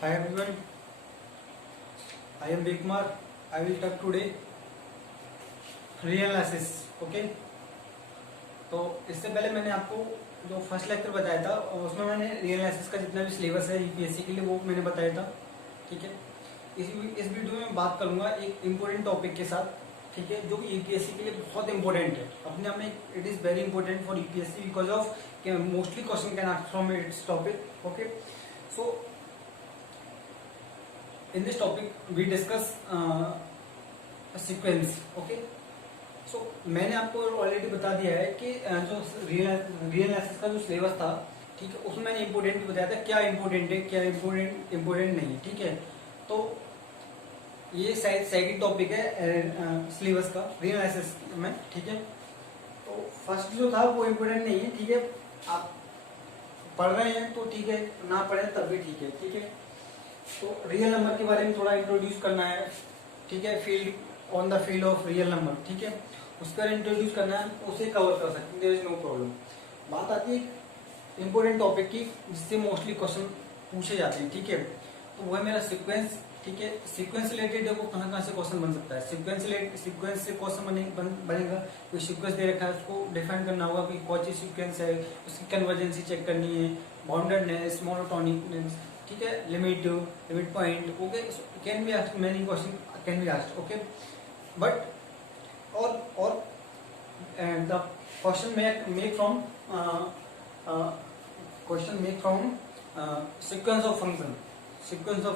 Hi everyone, I am Bigmar. I will talk today real analysis. Okay. तो इससे पहले मैंने आपको जो फर्स्ट लेक्चर बताया था उसमें मैंने रियल एनालिसिस का जितना भी सिलेबस है यूपीएससी के लिए वो मैंने बताया था। ठीक है। इस वीडियो में बात करूंगा एक इम्पोर्टेंट टॉपिक के साथ। ठीक है, जो कि यूपीएससी के लिए बहुत इंपॉर्टेंट है अपने आप में। It is very important for UPSC because of mostly question can ask from its topic. Okay, so in this topic we discuss sequence. okay, so मैंने आपको ऑलरेडी बता दिया है कि जो रियल एनालिसिस का जो सिलेबस था, ठीक है, उसमें मैंने इम्पोर्टेंट बताया था क्या इम्पोर्टेंट है क्या इम्पोर्टेंट नहीं है। ठीक है, तो ये शायद सेकंड टॉपिक है सिलेबस का रियल एनालिसिस में। ठीक है, तो फर्स्ट जो था वो इम्पोर्टेंट नहीं है। ठीक है, आप पढ़ रहे हैं तो ठीक है, ना पढ़े तब भी ठीक है। ठीक है, तो रियल नंबर के बारे में थोड़ा इंट्रोड्यूस करना है। ठीक है, field on the field of real number. ठीक है, उस पर इंट्रोड्यूस करना है, उसे कवर कर सकते हैं, देयर इज नो प्रॉब्लम। बात आती है इंपॉर्टेंट टॉपिक की जिससे मोस्टली क्वेश्चन पूछे जाते हैं। ठीक है, तो वो है मेरा सीक्वेंस। ठीक है, सीक्वेंस रिलेटेड है वो कहाँ से क्वेश्चन बन सकता है। सीक्वेंस से क्वेश्चन बनेगा। कोई सीक्वेंस दे रखा है उसको डिफाइन करना होगा कि कौन सी सीक्वेंस है, उसकी कन्वर्जेंसी चेक करनी है, बाउंडेडनेस, मोनोटोनिकनेस, ठीक है, limit point. Okay, can be asked many question can be asked. Okay, but और the question make from sequence of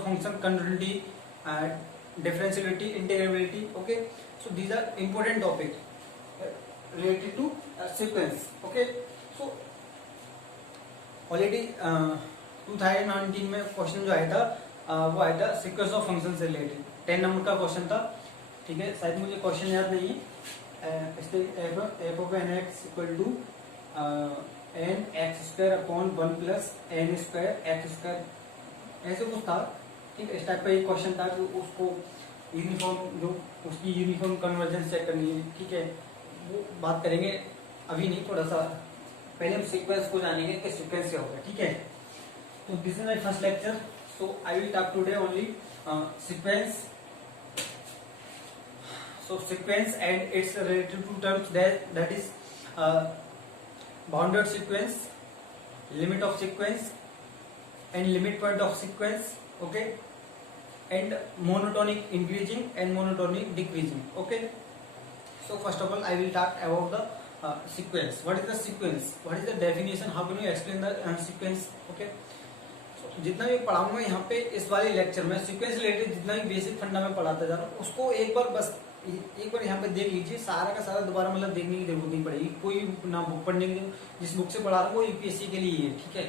function continuity, differentiability, integrability. Okay, so these are important topic related to sequence. Okay, so already 2019 में question जो आया था वो आया था sequence of function से related. 10 number का क्वेश्चन था। ठीक है, शायद मुझे क्वेश्चन याद नहीं है। F of n x equal to n x square upon 1 plus n square x square, ऐसे कुछ था। ठीक है, इस टाइप का एक क्वेश्चन था कि उसको यूनिफॉर्म जो उसकी यूनिफॉर्म कन्वर्जेंस चेक करनी है। ठीक है, वो बात करेंगे, अभी नहीं, थोड़ा सा पहले हम सीक्वेंस को जानेंगे कि सीक्वेंस क्या होगा। ठीक है, तो this is my first lecture, so I will talk today only sequence. So sequence and it's related to terms that is bounded sequence, limit of sequence and limit point of sequence. Okay, and monotonic increasing and monotonic decreasing. Okay, so first of all I will talk about the sequence. What is the sequence? What is the definition? How can you explain the sequence? Okay, so जितना भी पढ़ाऊंगा यहाँ पे इस वाले lecture में sequence related जितना भी बेसिक फंडा में पढ़ाता जा रहा हूँ उसको एक बार यहाँ पे देख लीजिए। सारा का सारा दोबारा मतलब देखने की जरूरत नहीं पड़ेगी। कोई ना बुक पढ़ने की, जिस बुक से पढ़ा रहा हूँ वो यूपीएससी के लिए है। ठीक है,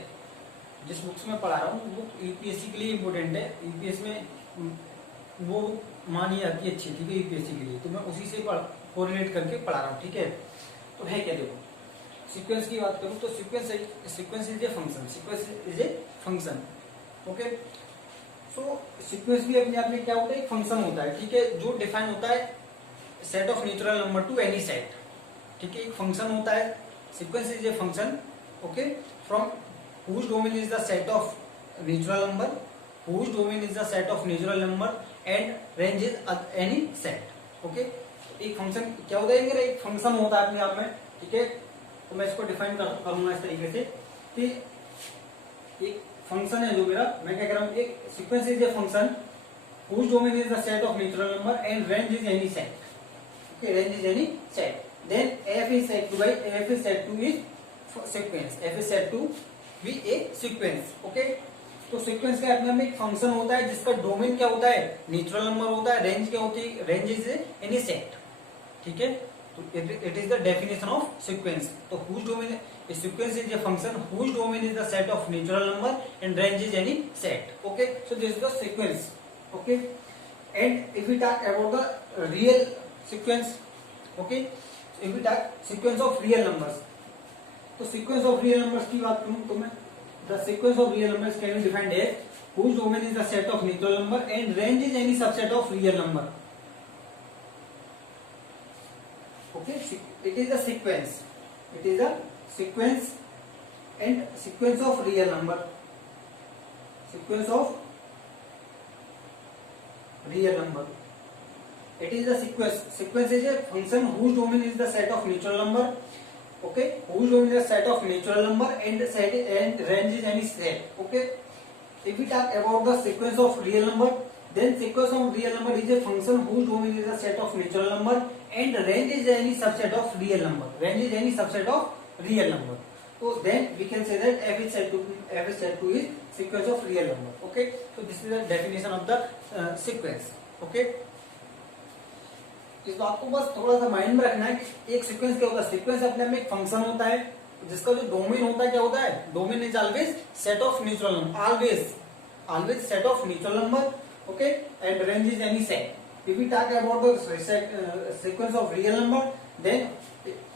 जिस बुक से मैं पढ़ा रहा हूँ वो यूपीएससी के लिए इम्पोर्टेंट है। यूपीएससी में वो मानी जाती है अच्छी। ठीक है, यूपीएससी के लिए तो मैं उसी से कोरिलेट करके पढ़ा रहा हूँ। ठीक है, तो है क्या, देखो सीक्वेंस की बात करूँ तो sequence is a function. Sequence is a function. Okay, so sequence भी अपने आप में क्या होता है, एक फंक्शन होता है। ठीक है, जो डिफाइन होता है set of natural number two any set. ठीक है, एक फंक्शन होता है। Sequence is a function. Okay, from whose domain is the set of natural number, whose domain is the set of natural number and range is any set. Okay, एक function क्या होता है, एक फंक्शन होता है अपने आप में। ठीक है, तो मैं इसको डिफाइन करूंगा इस तरीके से कि एक फंक्शन है जो मेरा, मैं क्या कह रहा हूँ, एक sequence is a function whose domain is the set of natural number and range is any set. Okay, range is any set. Then f is said to is sequence. F is said to be a sequence. Okay, तो sequence का अपने में एक function होता है जिसका domain क्या होता है, नेचुरल नंबर होता है, रेंज क्या होती है, रेंज इज एनी सेट। ठीक है, तो it is the definition of sequence. तो whose domain, a sequence is a function whose domain is the set of natural number and range is any set. Okay, so this is the sequence. Okay, and if we talk about the real sequence, okay, if we talk sequence of real numbers, तो sequence of real numbers की बात करूं तो मैं the sequence of real numbers can be defined as whose domain is the set of natural number and range is any subset of real number. Okay, it is a sequence. It is a sequence and sequence of real number. Sequence of real number. It is the sequence. Sequence is a function whose domain is the set of natural number. Okay, whose domain is the set of natural number and set and range is any set. Okay, if we talk about the sequence of real number, then sequence of real number is a function whose domain is a set of natural number and range is any subset of real number. Range is any subset of real number. So then we can say that f is set to is sequence of real number. Okay, so this is the definition of the sequence. Okay, इस बात को बस थोड़ा सा mind में रखना है कि एक सीक्वेंस क्या होता है. सीक्वेंस अपने में एक फंक्शन होता है जिसका जो डोमेन होता है क्या होता है. Domain is always set of natural number. Always set of natural number. Okay, and range is any set. If we talk about the sequence of real number,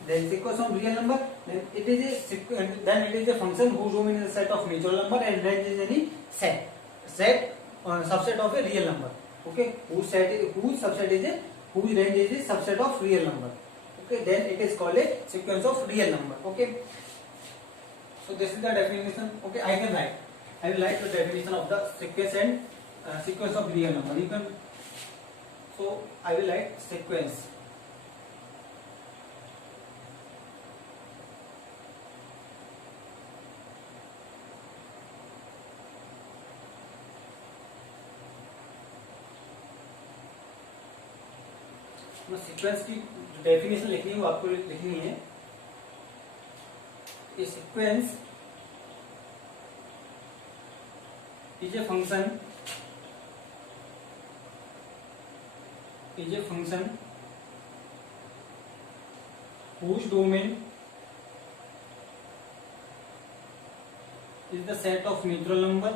then sequence of real number, then it is a function whose domain is a set of natural number and range is any subset of a real number. Okay, whose range is a subset of real number. Okay, then it is called a sequence of real number. Okay, so this is the definition. Okay, I will write the definition of the sequence and sequence of real number. You can, so I will write sequence. Sequence की definition लिखनी है वो आपको लिखनी है. A sequence is a function whose domain is the set of natural number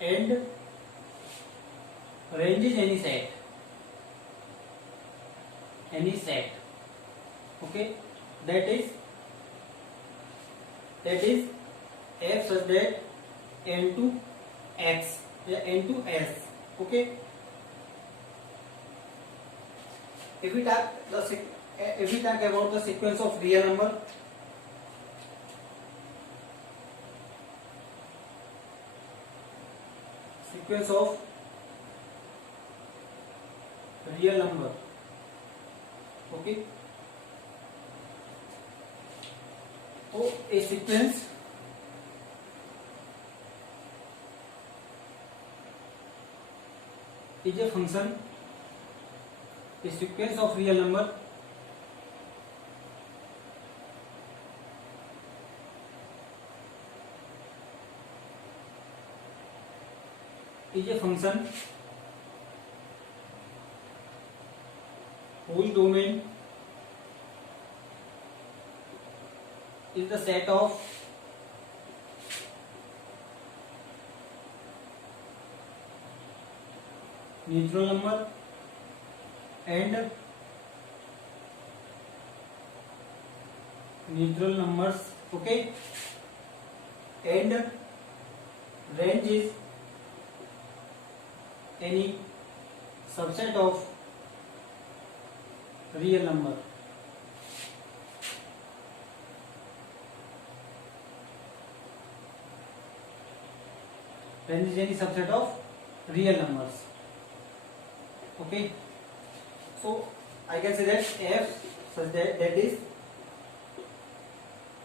and range is any set. Okay, that is f such that n to x या n to s. Okay, if we talk about the sequence of real number, sequence of real number. Okay, so a sequence is a function, a sequence of real number is a function whose domain is the set of natural number and natural numbers. Okay, and range is any subset of real number. Range is any subset of real numbers. Okay, so I can say that f such that is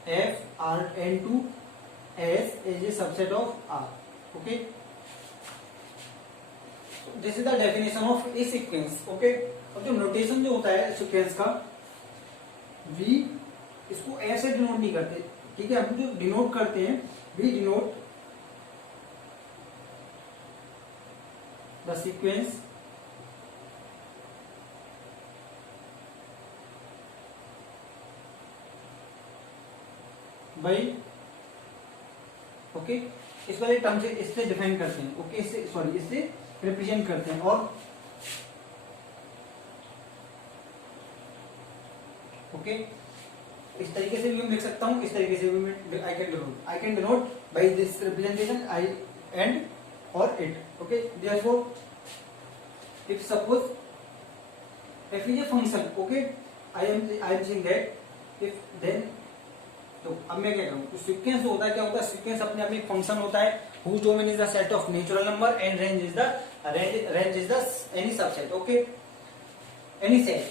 f r n to s is a subset of r. Okay, so this is the definition of a sequence. Okay, अब जो notation जो होता है sequence का, v इसको f से denote नहीं करते. ठीक है, हम जो डिनोट करते हैं, we denote the sequence by, okay, इस वाले टर्म से इससे डिफाइन करते हैं. ओके, इससे रिप्रेजेंट करते हैं. और ओके, इस तरीके से भी मैं लिख सकता हूं, इस तरीके से भी I can denote by this representation I and और it. Okay, therefore if suppose f is a function, okay, I am saying that if then, तो अब मैं क्या करूँ, सीक्वेंस जो होता है क्या होता है, सीक्वेंस अपने आप में एक फंक्शन होता है whose domain is the set of natural number and range is the any subset, okay, any set.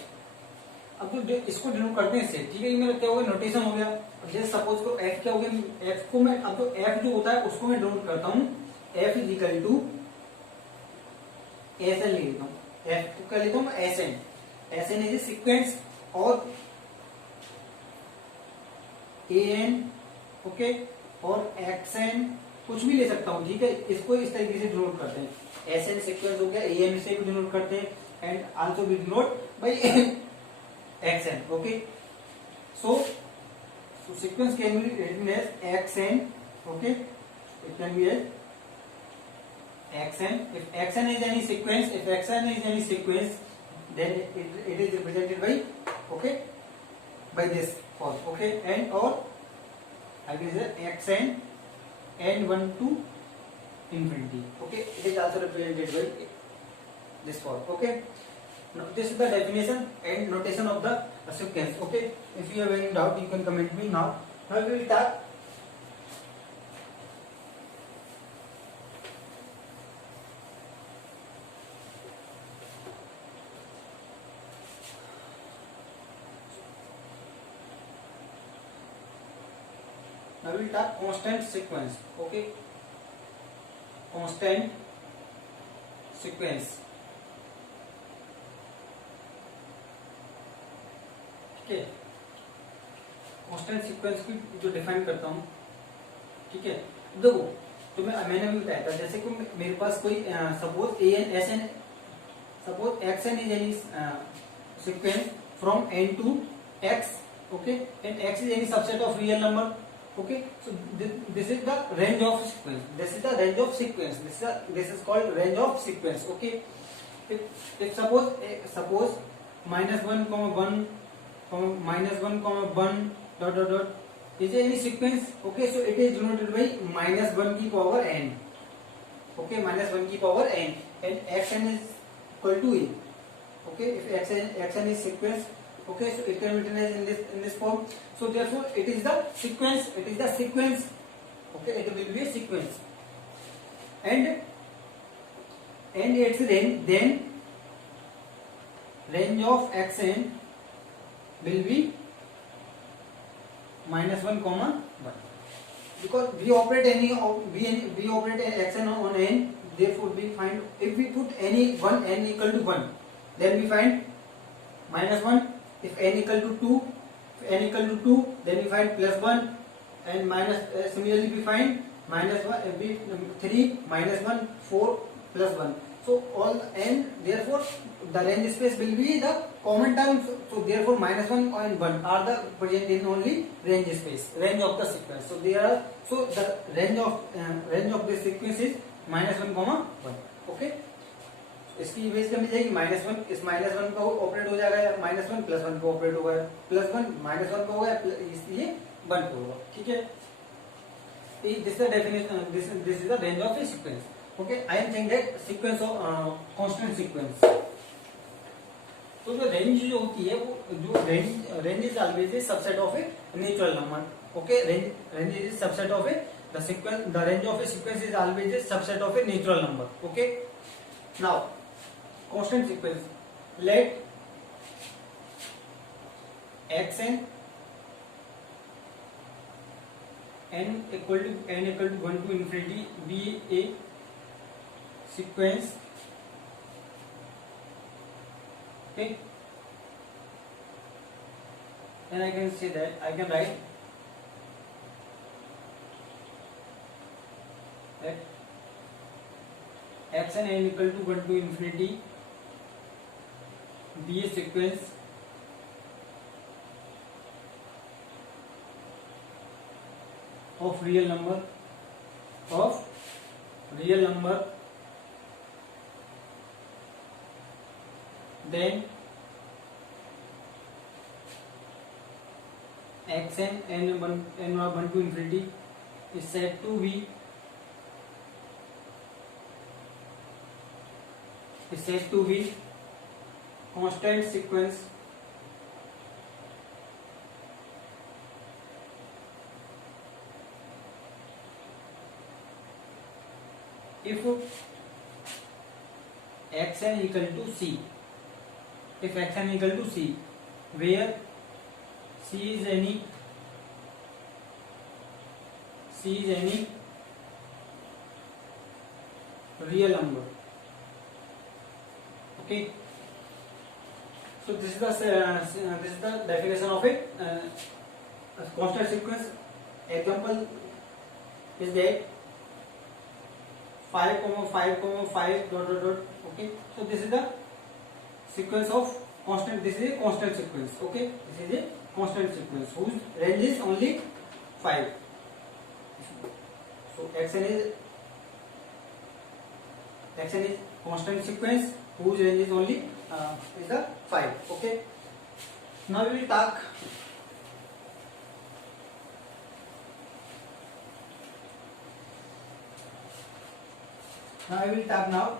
अब तो इसको डिनोट करते हैं सेट, ठीक है, ये मेरा क्या हो गया, नोटेशन हो गया. जैसे सपोज को f क्या हो गया, f को मैं, अब तो f जो होता है उसको मैं डिनोट करता हूँ f is equal to s n ले लेता हूँ, f को क्या लेता हूँ s n, s n is sequence और ए एन, ओके, और एक्स एन कुछ भी ले सकता हूँ, ठीक है, इसको इस तरीके से डिनोट करते हैं. एस एन सीक्वेंस हो गया, ए एन से भी डिनोट करते हैं, एंड आल्सो भी denote by xn, okay, so sequence can be written as xn, okay, it can be as xn. If xn is any sequence, then it is represented by, okay, by this form, okay, and or I can say xn n1 to infinity, okay, it is also represented by this form, okay. Now, this is the definition and notation of the sequence. Okay, if you have any doubt, you can comment me now. Now we will start. Now we will start constant sequence. Okay, constant sequence. Constant sequence की जो define करता हूँ, ठीक है, देखो, तो मैंने भी बताया था, जैसे कि मेरे पास कोई suppose a n s n, suppose x n is any sequence from n to x, okay, and x is any subset of real number, okay, so this is the range of sequence, this is the range of sequence, this is called range of sequence, okay. If suppose -1, -1, dot dot dot is any sequence, okay, so it is denoted by -1 की power n, okay, -1 की power n, and xn is equal to a, okay, if xn is sequence, okay, so it can be written as in this form, so therefore it is the sequence, okay, it will be a sequence, and its range, then range of xn will be -1, 1, because we operate we operate xn on n, therefore we find, if we put any one n equal to 1, then we find -1. If n equal to 2, then we find +1, and similarly we find -1, 3, -1, 4, +1. So all n, therefore the range space will be the common terms, so therefore -1 and 1 are the present in only range space, range of the sequence, so they are, so the range of this sequence is -1, 1, okay. इसकी image क्या मिल जाएगी, -1, इस -1 का operate हो जाएगा, -1 +1 का operate होगा, +1 -1 का होगा, इसलिए 1 का होगा, ठीक है. This is the definition, this is the range of a sequence, okay. I am saying that sequence of constant sequence. तो जो रेंज जो होती है, वो जो range is always a subset of a natural number, okay, range is subset of a the sequence, the range of a sequence is always a subset of a natural number, okay. Now constant sequence, let xn n equal to 1 to infinity be a sequence, okay, then I can say that I can write that xn n equal to 1 to infinity be a sequence of real number, then xn n1 to infinity is said to be constant sequence if xn equal to c, if xn equal to c, where c is any real number. Okay, so this is the definition of it. Constant sequence example is that 5, 5, 5 dot dot dot. Okay, so this is the sequence of constant. This is a constant sequence. Okay, this is a constant sequence whose range is only 5. So xn is constant sequence whose range is only is the 5. Okay, now we will talk now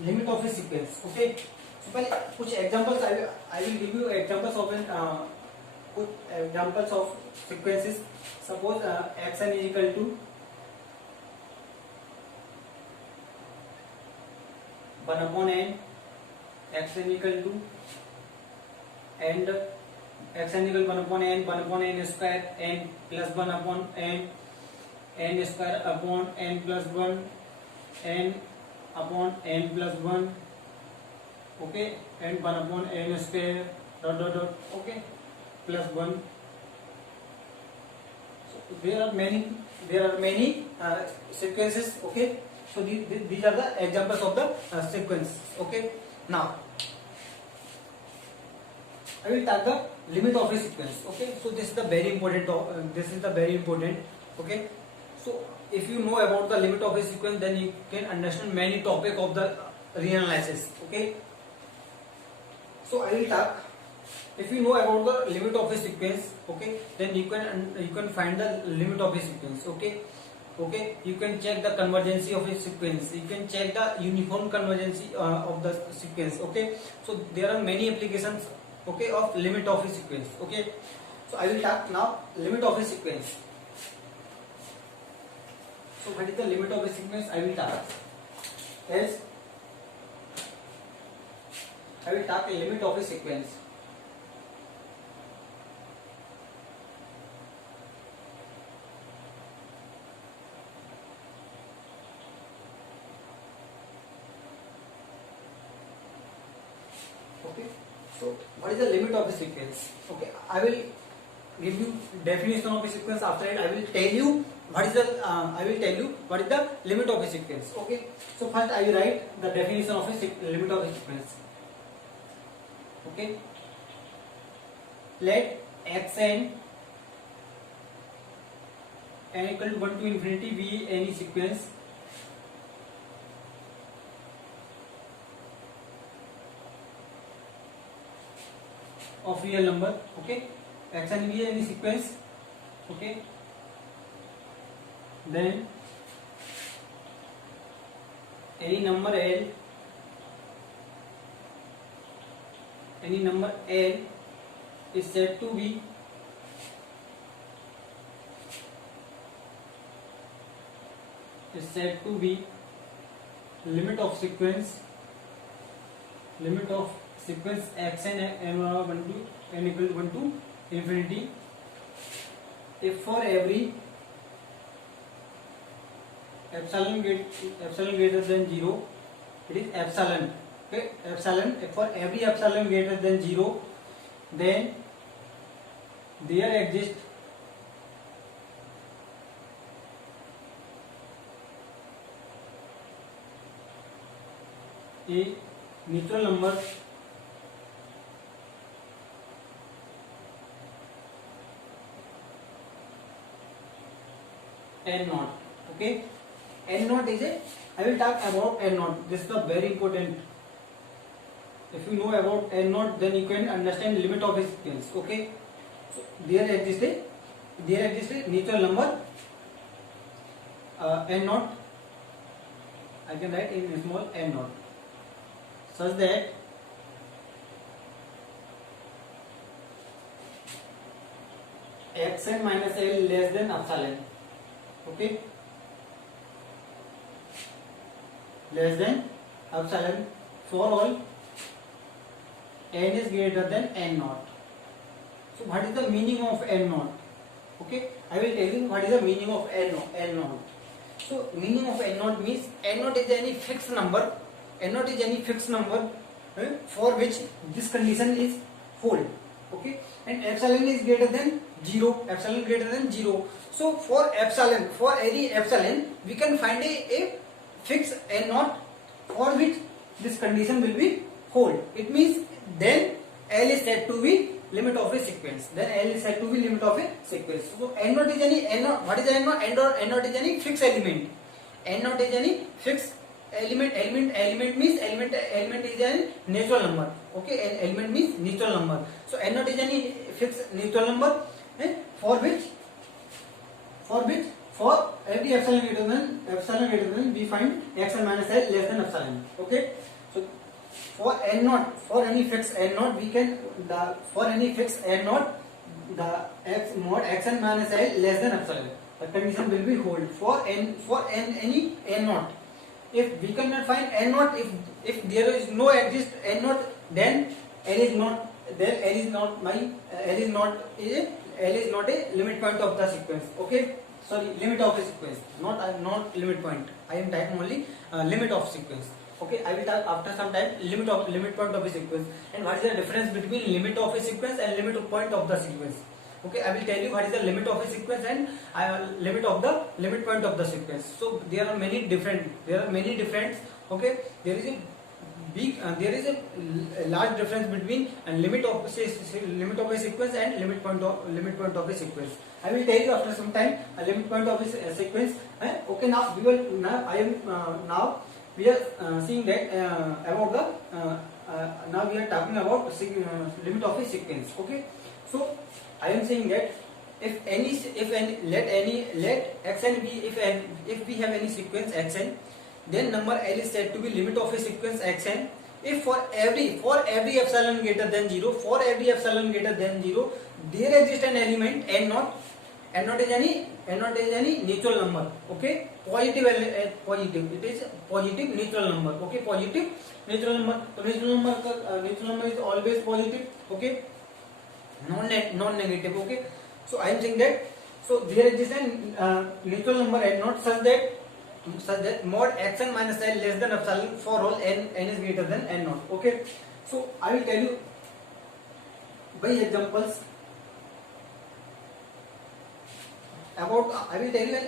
limit of a sequence. Okay, so पहले कुछ examples I will give you examples of कुछ examples of sequences. Suppose xn is equal to 1/n, xn equal to and xn equal 1/n, 1/n square, n plus 1/n, n square upon n plus 1, n upon n plus 1. Okay, and 1/n square dot dot dot. Okay, plus 1. So there are many sequences. Okay, so these are the examples of the sequence. Okay, now I will talk the limit of a sequence. Okay, so this is the very important. Okay, so if you know about the limit of a sequence, then you can understand many topic of the reanalysis. Okay, so I will talk. If you know about the limit of a sequence, okay, then you can find the limit of a sequence. Okay, you can check the convergency of a sequence. You can check the uniform convergency of the sequence. Okay, so there are many applications. Okay, of limit of a sequence. Okay, so I will talk now limit of a sequence. So what is the limit of a sequence? I will talk a limit of a sequence. Okay, so what is the limit of a sequence? Okay, I will give you definition of a sequence. After it, I will tell you what is the limit of a sequence. Okay, so first I will write the definition of a limit of a sequence. Okay, let xn n equal to 1 to infinity be any sequence of real number. Okay, xn be any sequence. Okay, then any number L is said to be limit of sequence xn n equal to 1 to infinity if for every epsilon greater than 0, it is epsilon. Okay, epsilon, for every epsilon greater than 0, then there exists a natural number n naught. Okay, n naught is a, I will talk about n naught. This is the very important. If you know about n naught, then you can understand limit of a sequence. Okay, so there exists a natural number n naught. I can write in small n naught such that xn minus L less than epsilon. Okay, less than epsilon for all n is greater than n naught. So what is the meaning of n naught? Okay, I will tell you what is the meaning of n naught. So meaning of n naught means n naught is any fixed number. N naught is any fixed number for which this condition is hold. Okay, and epsilon is greater than 0. Epsilon greater than 0. So for epsilon, for any epsilon, we can find a fixed n naught for which this condition will be hold. It means then L is said to be limit of a sequence. Then L is said to be limit of a sequence. So n naught is any n naught. What is n naught? N naught is any fixed element. N naught is any fixed element. Element means element is a natural number. Okay, element means natural number. So n naught is any fixed natural number for every epsilon greater than we find xn minus L less than epsilon. Okay, so for n naught, for any fixed n naught, we can for any fixed n naught, the x mod xn minus L less than epsilon. The condition will be hold for any n naught. If we cannot find n naught, if there is no exist n naught, then L is not a limit point of the sequence. Okay, sorry, limit of a sequence, not limit point. I am typing only limit of sequence. Okay, I will type after some time limit point of a sequence. And what is the difference between limit of a sequence and limit of point of the sequence? Okay, I will tell you what is the limit of a sequence and limit point of the sequence. So there are many different. Okay, there is a large difference between limit of a sequence and limit point of a sequence. I will tell you after some time a limit point of a sequence. Okay, now we are seeing that about the now we are talking about limit of a sequence. Okay, so I am saying that if let xn be if we have any sequence xn, then number L is said to be limit of a sequence xn if for every epsilon greater than 0, there exists an element n naught. N naught is any natural number. Okay, positive. It is positive natural number. Okay, positive natural number. So natural number is always positive. Okay, non-negative. Okay, so I am saying that so there exists an natural number n naught such that mod xn minus L less than epsilon for all n is greater than n naught. Okay, so I will tell you by examples about. I will tell you